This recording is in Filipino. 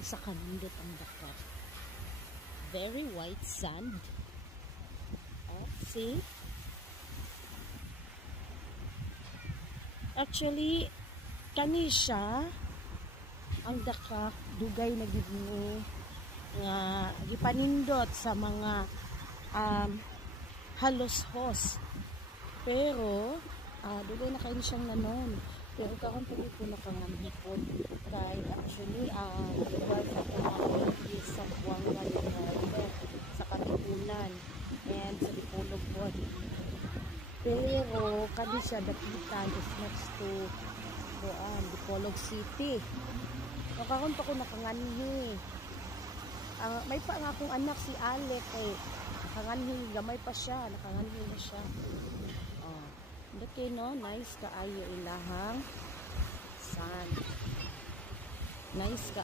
Sa kanindot ang daka. Very white sand. See? Actually, kani siya ang daka dugay na gid ni nga gipanindot sa mga halos hos. Pero dugay na kayo siyang nanon. Pero karon pwede ko nakanganhipon kay actually lugar sa Pumapon is sa Buanga del Norte, sa Katipunan and sa Dipolog po. Pero kani siya dapitan is next to Dipolog City. So karon pa ko nakanganhi. May pa nga akong anak si Alec nakanganhi, gamay pa siya, nakanganhi na siya. Okay, no? Nice kaayo ilahang sand. Nice ka